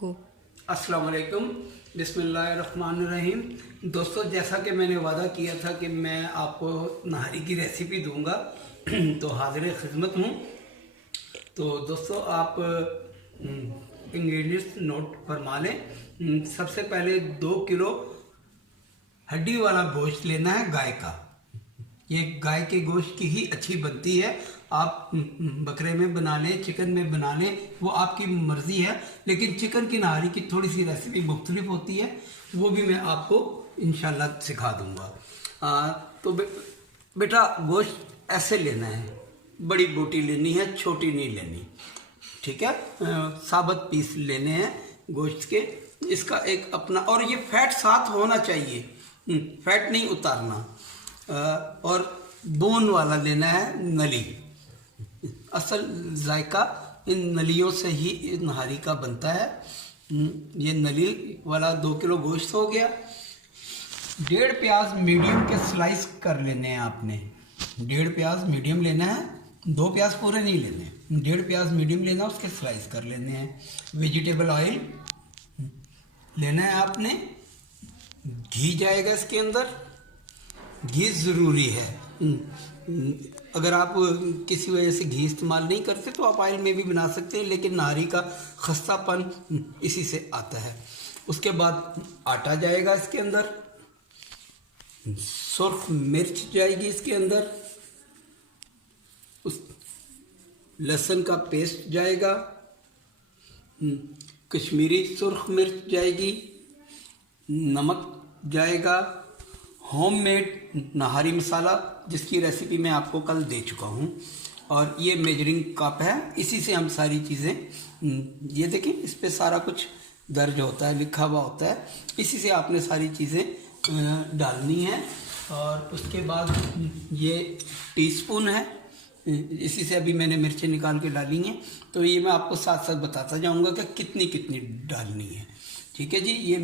को। अस्सलाम वालेकुम, बिस्मिल्लाहिर्रहमानिर्रहीम। दोस्तों, जैसा कि मैंने वादा किया था कि मैं आपको नहारी की रेसिपी दूंगा तो हाजिर खिदमत हूँ। तो दोस्तों, आप इंग्रेडिएंट्स नोट फरमा लें। सबसे पहले 2 किलो हड्डी वाला गोश्त लेना है गाय का। ये गाय के गोश्त की ही अच्छी बनती है। आप बकरे में बना लें, चिकन में बना लें, वो आपकी मर्जी है। लेकिन चिकन की नहारी की थोड़ी सी रेसिपी मुख्तलिफ होती है, वो भी मैं आपको इंशाल्लाह सिखा दूंगा। तो बेटा, गोश्त ऐसे लेना है, बड़ी बोटी लेनी है, छोटी नहीं लेनी, ठीक है। साबुत पीस लेने हैं गोश्त के। इसका एक अपना, और ये फैट साथ होना चाहिए, फैट नहीं उतारना। और बोन वाला लेना है, नली। असल जायका इन नलियों से ही नहारी का बनता है। ये नली वाला 2 किलो गोश्त हो गया। 1.5 प्याज मीडियम के स्लाइस कर लेने हैं आपने। 1.5 प्याज मीडियम लेना है, 2 प्याज पूरे नहीं लेने, 1.5 प्याज मीडियम लेना, उसके स्लाइस कर लेने हैं। वेजिटेबल ऑयल लेना है आपने। घी जाएगा इसके अंदर, घी ज़रूरी है। अगर आप किसी वजह से घी इस्तेमाल नहीं करते तो आप ऑयल में भी बना सकते हैं, लेकिन नारी का खस्तापन इसी से आता है। उसके बाद आटा जाएगा इसके अंदर, सुर्ख मिर्च जाएगी इसके अंदर, उस लहसुन का पेस्ट जाएगा, कश्मीरी सुर्ख मिर्च जाएगी, नमक जाएगा, होममेड नहारी मसाला जिसकी रेसिपी मैं आपको कल दे चुका हूँ, और ये मेजरिंग कप है, इसी से हम सारी चीज़ें, ये देखें इस पे सारा कुछ दर्ज होता है, लिखा हुआ होता है, इसी से आपने सारी चीज़ें डालनी है। और उसके बाद ये टीस्पून है, इसी से अभी मैंने मिर्चें निकाल के डाली हैं, तो ये मैं आपको साथ साथ बताता जाऊँगा कि कितनी कितनी डालनी है, ठीक है जी। ये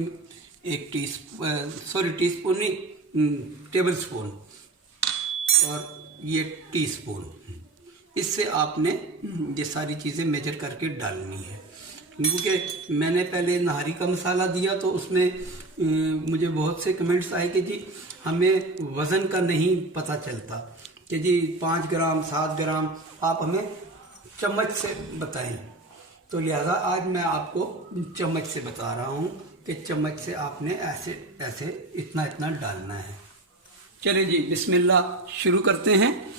एक टीस्पून नहीं, टेबल स्पून, और ये टीस्पून, इससे आपने ये सारी चीज़ें मेजर करके डालनी है। क्योंकि मैंने पहले नहारी का मसाला दिया तो उसमें मुझे बहुत से कमेंट्स आए कि जी हमें वज़न का नहीं पता चलता, कि जी 5 ग्राम 7 ग्राम आप हमें चम्मच से बताएं। तो लिहाजा आज मैं आपको चम्मच से बता रहा हूँ कि चम्मच से आपने ऐसे ऐसे इतना इतना डालना है। चलिए जी, बिस्मिल्लाह शुरू करते हैं।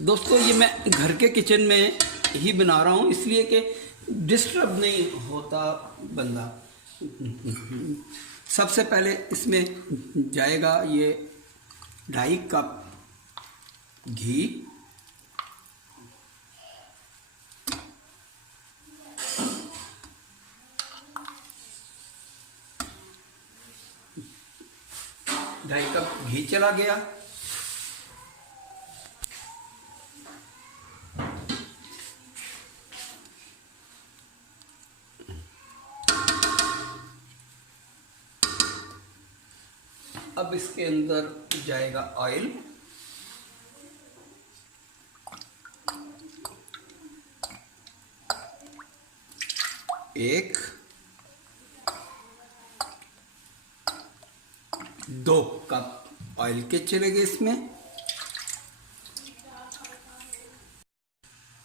दोस्तों, ये मैं घर के किचन में ही बना रहा हूँ, इसलिए कि डिस्टर्ब नहीं होता बंदा। सबसे पहले इसमें जाएगा ये 2.5 कप घी, ढाई कप घी चला गया। अब इसके अंदर जाएगा ऑयल, एक 2 कप ऑयल के चले गए इसमें।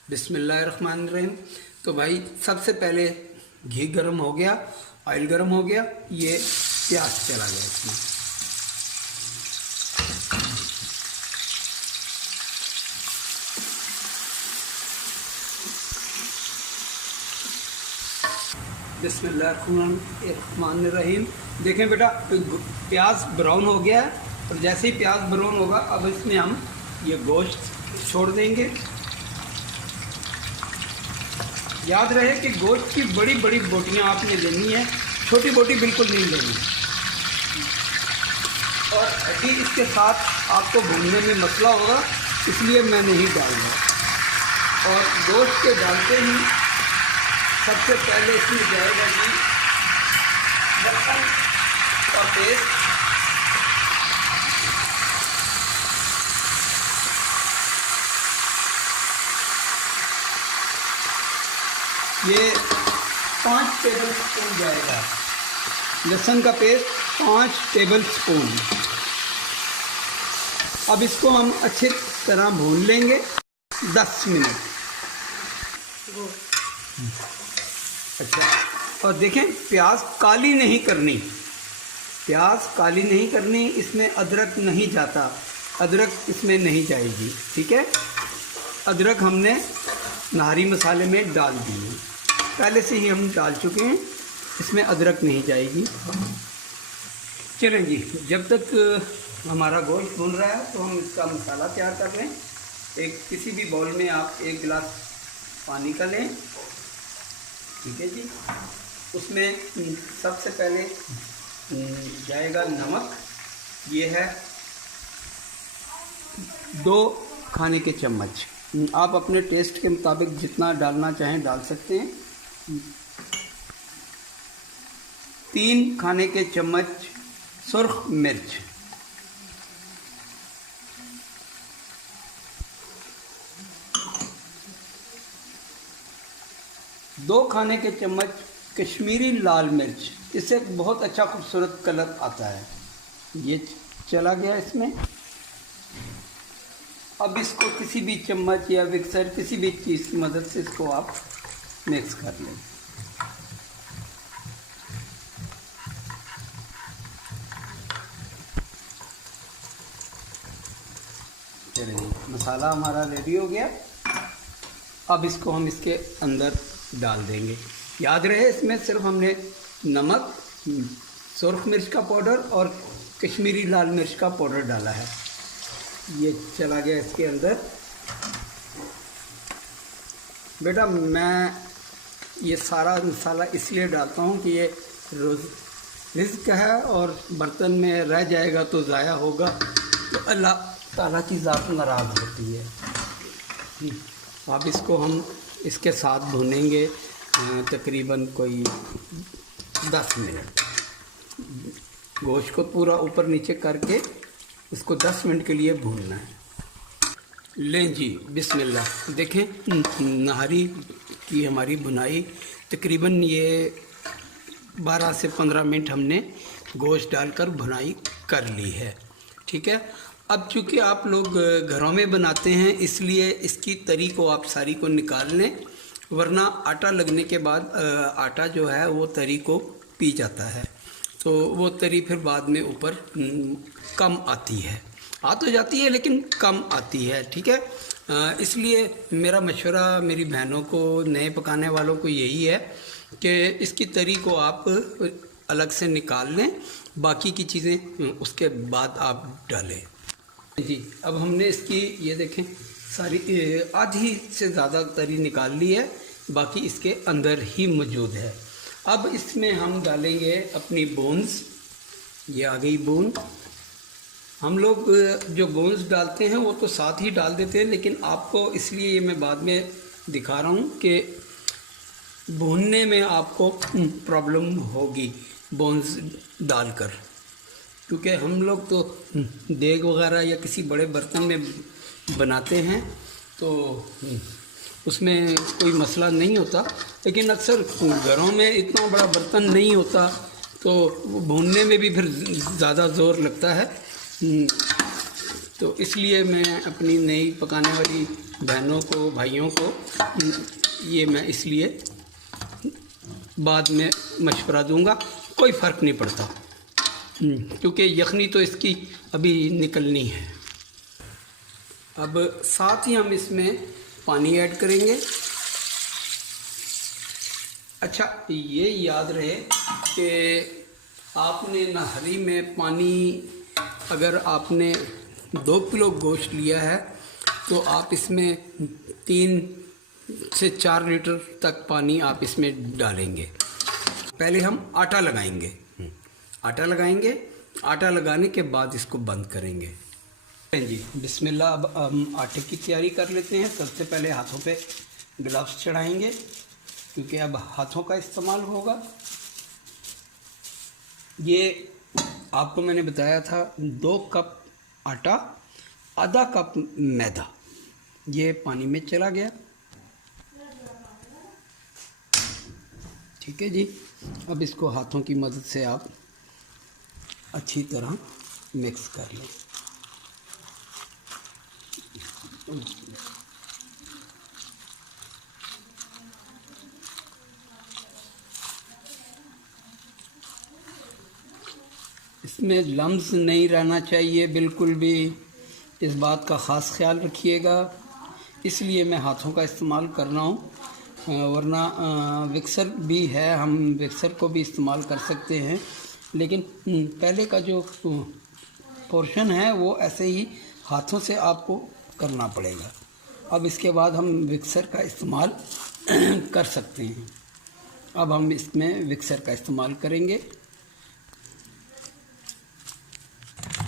बिस्मिल्लाहिर्रहमानिर्रहीम। तो भाई, सबसे पहले घी गर्म हो गया, ऑयल गर्म हो गया, ये प्याज चला गया इसमें। बिस्मिल्लाहिर्रहमानिर्रहीम। देखें बेटा, प्याज ब्राउन हो गया है, और जैसे ही प्याज ब्राउन होगा अब इसमें हम ये गोश्त छोड़ देंगे। याद रहे कि गोश्त की बड़ी बड़ी बोटियां आपने लेनी है, छोटी बोटी बिल्कुल नहीं लेनी। और हड्डी इसके साथ आपको भूनने में मसला होगा, इसलिए मैं नहीं डालूंगा। और गोश्त के डालते ही सबसे पहले इसमें जाएगा जी लहसुन का पेस्ट, ये 5 टेबल स्पून जाएगा। लहसुन का पेस्ट 5 टेबल स्पून। अब इसको हम अच्छी तरह भून लेंगे 10 मिनट। अच्छा, और देखें प्याज काली नहीं करनी, प्याज काली नहीं करनी, इसमें अदरक नहीं जाता, अदरक इसमें नहीं जाएगी, ठीक है। अदरक हमने नारी मसाले में डाल दी है, पहले से ही हम डाल चुके हैं, इसमें अदरक नहीं जाएगी। चलें जी, जब तक हमारा गोश्त भून रहा है तो हम इसका मसाला तैयार कर लें। एक किसी भी बाउल में आप 1 गिलास पानी का लें, ठीक है जी। उसमें सबसे पहले जाएगा नमक, ये है 2 खाने के चम्मच। आप अपने टेस्ट के मुताबिक जितना डालना चाहें डाल सकते हैं। 3 खाने के चम्मच सुर्ख मिर्च, 2 खाने के चम्मच कश्मीरी लाल मिर्च, इससे बहुत अच्छा खूबसूरत कलर आता है। ये चला गया इसमें। अब इसको किसी भी चम्मच या मिक्सर किसी भी चीज़ की मदद से इसको आप मिक्स कर लें। चलिए, मसाला हमारा रेडी हो गया। अब इसको हम इसके अंदर डाल देंगे। याद रहे इसमें सिर्फ हमने नमक, सुर्ख मिर्च का पाउडर और कश्मीरी लाल मिर्च का पाउडर डाला है। ये चला गया इसके अंदर। बेटा मैं ये सारा मसाला इसलिए डालता हूँ कि ये रिज़्क़ है और बर्तन में रह जाएगा तो ज़ाया होगा, तो अल्लाह ताला की ज़ात नाराज़ होती है। अब इसको हम इसके साथ भूनेंगे तकरीबन कोई 10 मिनट। गोश्त को पूरा ऊपर नीचे करके इसको 10 मिनट के लिए भूनना है। लें जी, बिस्मिल्लाह। देखें नहारी की हमारी भुनाई तकरीबन ये 12 से 15 मिनट हमने गोश्त डालकर भुनाई कर ली है, ठीक है। अब चूँकि आप लोग घरों में बनाते हैं इसलिए इसकी तरी को आप सारी को निकाल लें, वरना आटा लगने के बाद आटा जो है वो तरी को पी जाता है, तो वो तरी फिर बाद में ऊपर कम आती है। आ तो जाती है लेकिन कम आती है, ठीक है। इसलिए मेरा मशवरा मेरी बहनों को, नए पकाने वालों को यही है कि इसकी तरी को आप अलग से निकाल लें, बाकी की चीज़ें उसके बाद आप डालें जी। अब हमने इसकी ये देखें सारी आधी से ज़्यादा तरी निकाल ली है, बाकी इसके अंदर ही मौजूद है। अब इसमें हम डालेंगे अपनी बोन्स। ये आ गई बोन। हम लोग जो बोन्स डालते हैं वो तो साथ ही डाल देते हैं, लेकिन आपको इसलिए ये मैं बाद में दिखा रहा हूँ कि भूनने में आपको प्रॉब्लम होगी बोन्स डालकर, क्योंकि हम लोग तो देग वगैरह या किसी बड़े बर्तन में बनाते हैं तो उसमें कोई मसला नहीं होता, लेकिन अक्सर घरों में इतना बड़ा बर्तन नहीं होता तो भूनने में भी फिर ज़्यादा ज़ोर लगता है। तो इसलिए मैं अपनी नई पकाने वाली बहनों को, भाइयों को ये मैं इसलिए बाद में मशवरा दूंगा, कोई फ़र्क नहीं पड़ता, क्योंकि यखनी तो इसकी अभी निकलनी है। अब साथ ही हम इसमें पानी ऐड करेंगे। अच्छा, ये याद रहे कि आपने नहरी में पानी, अगर आपने 2 किलो गोश्त लिया है तो आप इसमें 3 से 4 लीटर तक पानी आप इसमें डालेंगे। पहले हम आटा लगाएंगे, आटा लगाएंगे, आटा लगाने के बाद इसको बंद करेंगे जी। बिस्मिल्लाह। अब हम आटे की तैयारी कर लेते हैं। सबसे पहले हाथों पे ग्लव्स चढ़ाएंगे, क्योंकि अब हाथों का इस्तेमाल होगा। ये आपको मैंने बताया था 2 कप आटा, आधा कप मैदा, ये पानी में चला गया। ठीक है जी। अब इसको हाथों की मदद से आप अच्छी तरह मिक्स कर लें। इसमें लम्स नहीं रहना चाहिए बिल्कुल भी, इस बात का ख़ास ख्याल रखिएगा। इसलिए मैं हाथों का इस्तेमाल कर रहा हूँ, वरना विक्सर भी है, हम विक्सर को भी इस्तेमाल कर सकते हैं, लेकिन पहले का जो पोर्शन है वो ऐसे ही हाथों से आपको करना पड़ेगा। अब इसके बाद हम विक्सर का इस्तेमाल कर सकते हैं। अब हम इसमें विक्सर का इस्तेमाल करेंगे।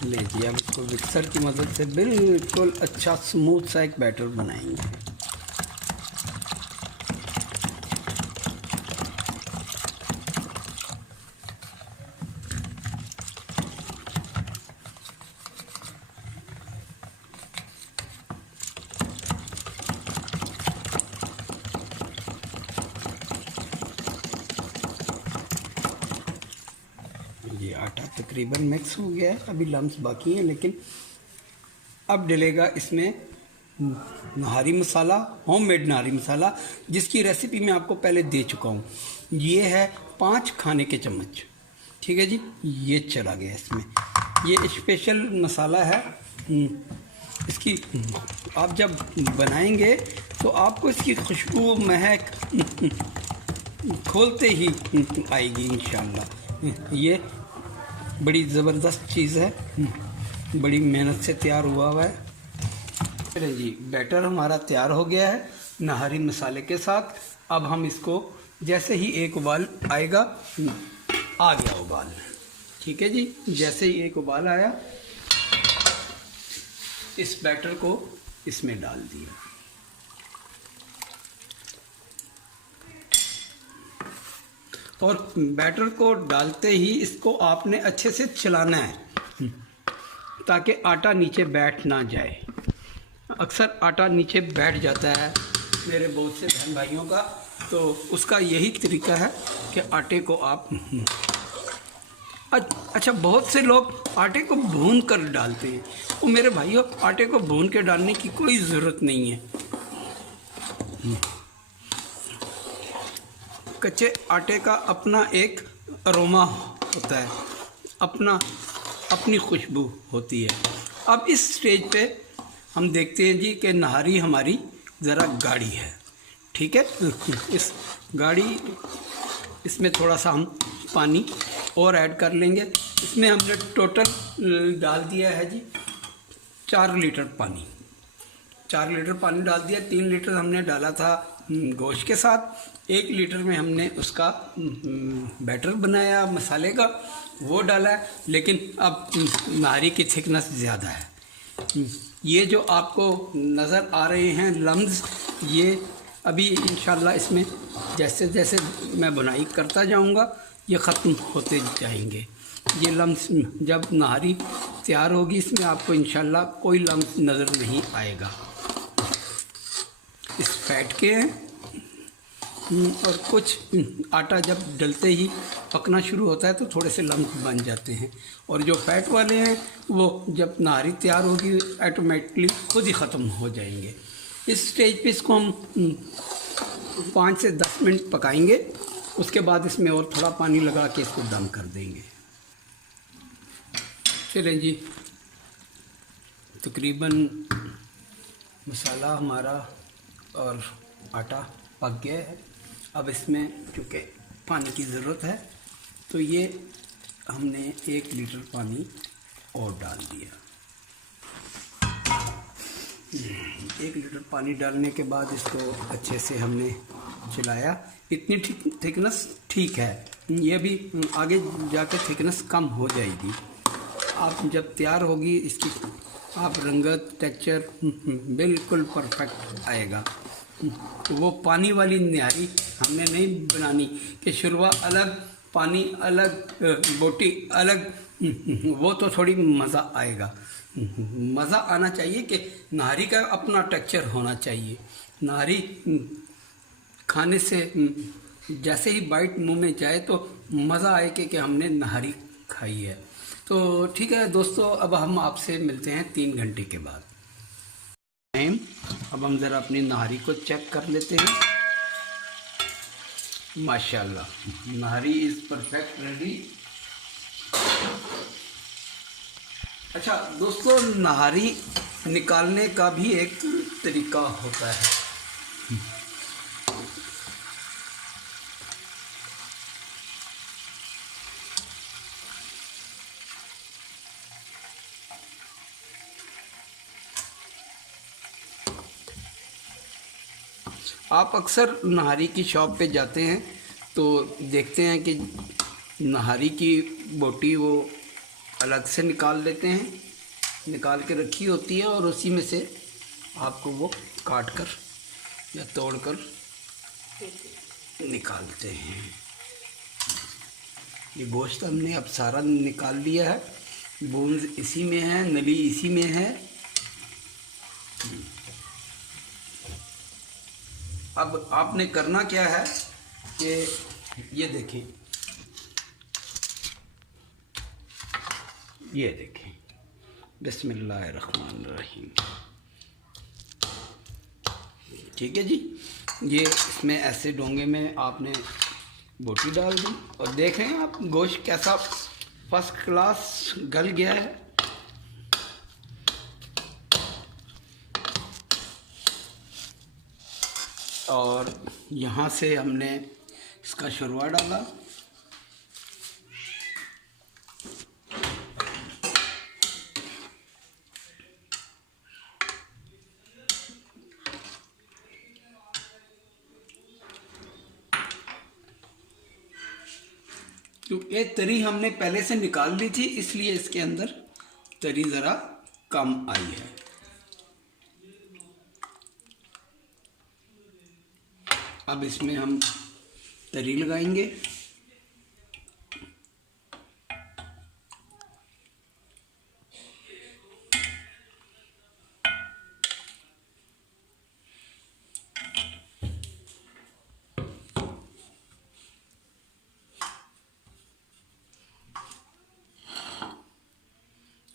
लीजिए, अब इसको विक्सर की मदद से बिल्कुल अच्छा स्मूथ सा एक बैटर बनाएंगे। ये आटा तकरीबन मिक्स हो गया है, अभी लम्स बाकी हैं, लेकिन अब डलेगा इसमें नहारी मसाला, होममेड नहारी मसाला, जिसकी रेसिपी मैं आपको पहले दे चुका हूँ। ये है 5 खाने के चम्मच। ठीक है जी, ये चला गया इसमें। ये स्पेशल मसाला है। इसकी आप जब बनाएंगे तो आपको इसकी खुशबू महक खोलते ही आएगी इंशाल्लाह। ये बड़ी ज़बरदस्त चीज़ है, बड़ी मेहनत से तैयार हुआ है। चलिए जी, बैटर हमारा तैयार हो गया है नहारी मसाले के साथ। अब हम इसको जैसे ही एक उबाल आएगा, आ गया उबाल, ठीक है जी, जैसे ही एक उबाल आया, इस बैटर को इसमें डाल दिया। और बैटर को डालते ही इसको आपने अच्छे से चलाना है ताकि आटा नीचे बैठ ना जाए। अक्सर आटा नीचे बैठ जाता है मेरे बहुत से बहन भाइयों का, तो उसका यही तरीका है कि आटे को आप अच्छा, बहुत से लोग आटे को भून कर डालते हैं। वो मेरे भाइयों, आटे को भून के डालने की कोई ज़रूरत नहीं है। कच्चे आटे का अपना एक अरोमा होता है, अपनी खुशबू होती है। अब इस स्टेज पे हम देखते हैं जी कि नहारी हमारी ज़रा गाढ़ी है। ठीक है, इस गाढ़ी, इसमें थोड़ा सा हम पानी और ऐड कर लेंगे। इसमें हमने टोटल डाल दिया है जी 4 लीटर पानी। 4 लीटर पानी डाल दिया। 3 लीटर हमने डाला था गोश्त के साथ, 1 लीटर में हमने उसका बैटर बनाया मसाले का, वो डाला है। लेकिन अब नहारी की थिकनेस ज़्यादा है। ये जो आपको नज़र आ रहे हैं लम्स, ये अभी इंशाल्लाह इसमें जैसे जैसे मैं बुनाई करता जाऊंगा ये ख़त्म होते जाएंगे। ये लम्स जब नहारी तैयार होगी, इसमें आपको इंशाल्लाह कोई लम्स नज़र नहीं आएगा। इस फैट के हैं, और कुछ आटा जब डलते ही पकना शुरू होता है तो थोड़े से लम्स बन जाते हैं, और जो फैट वाले हैं वो जब नहारी तैयार होगी ऑटोमेटिकली खुद ही ख़त्म हो जाएंगे। इस स्टेज पे इसको हम 5 से 10 मिनट पकाएंगे। उसके बाद इसमें और थोड़ा पानी लगा के इसको दम कर देंगे। चलें जी, तकरीबन मसाला हमारा और आटा पक गया है। अब इसमें चूँकि पानी की ज़रूरत है तो ये हमने 1 लीटर पानी और डाल दिया। 1 लीटर पानी डालने के बाद इसको अच्छे से हमने चलाया। इतनी थिकनेस ठीक है, ये भी आगे जाकर थिकनेस कम हो जाएगी। आप जब तैयार होगी इसकी, आप रंगत टेक्सचर बिल्कुल परफेक्ट आएगा। वो पानी वाली नहारी हमने नहीं बनानी कि शुरुआत अलग, पानी अलग, बोटी अलग, वो तो थोड़ी मज़ा आएगा। मज़ा आना चाहिए कि नहारी का अपना टेक्सचर होना चाहिए। नहारी खाने से जैसे ही बाइट मुंह में जाए तो मज़ा आए कि हमने नाहरी खाई है। तो ठीक है दोस्तों, अब हम आपसे मिलते हैं 3 घंटे के बाद। अब हम ज़रा अपनी नाहरी को चेक कर लेते हैं। माशाल्लाह, नाहरी इज़ परफेक्ट रेडी। अच्छा दोस्तों, नाहरी निकालने का भी एक तरीका होता है। आप अक्सर नाहरी की शॉप पे जाते हैं तो देखते हैं कि नाहरी की बोटी वो अलग से निकाल लेते हैं, निकाल के रखी होती है और उसी में से आपको वो काट कर या तोड़ कर निकालते हैं। ये गोश्त हमने अब सारा निकाल लिया है, बोन्स इसी में है, नली इसी में है। अब आपने करना क्या है कि ये देखें, ये देखें, बिस्मिल्लाहिर्रहमानिर्रहीम। ठीक है जी, ये इसमें ऐसे डोंगे में आपने बोटी डाल दी और देख रहे हैं आप गोश्त कैसा फर्स्ट क्लास गल गया है। और यहाँ से हमने इसका शोरवा डाला। तो ये तरी हमने पहले से निकाल ली थी, इसलिए इसके अंदर तरी ज़रा कम आई है। अब इसमें हम तरी लगाएंगे।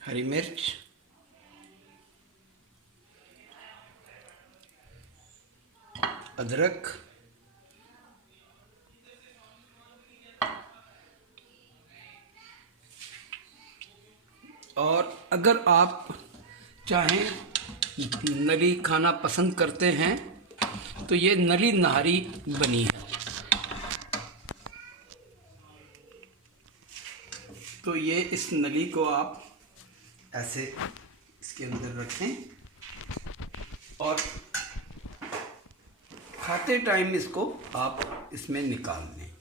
हरी मिर्च, अदरक, और अगर आप चाहें नली खाना पसंद करते हैं तो ये नली नाहरी बनी है। तो ये इस नली को आप ऐसे इसके अंदर रखें और खाते टाइम इसको आप इसमें निकाल लें।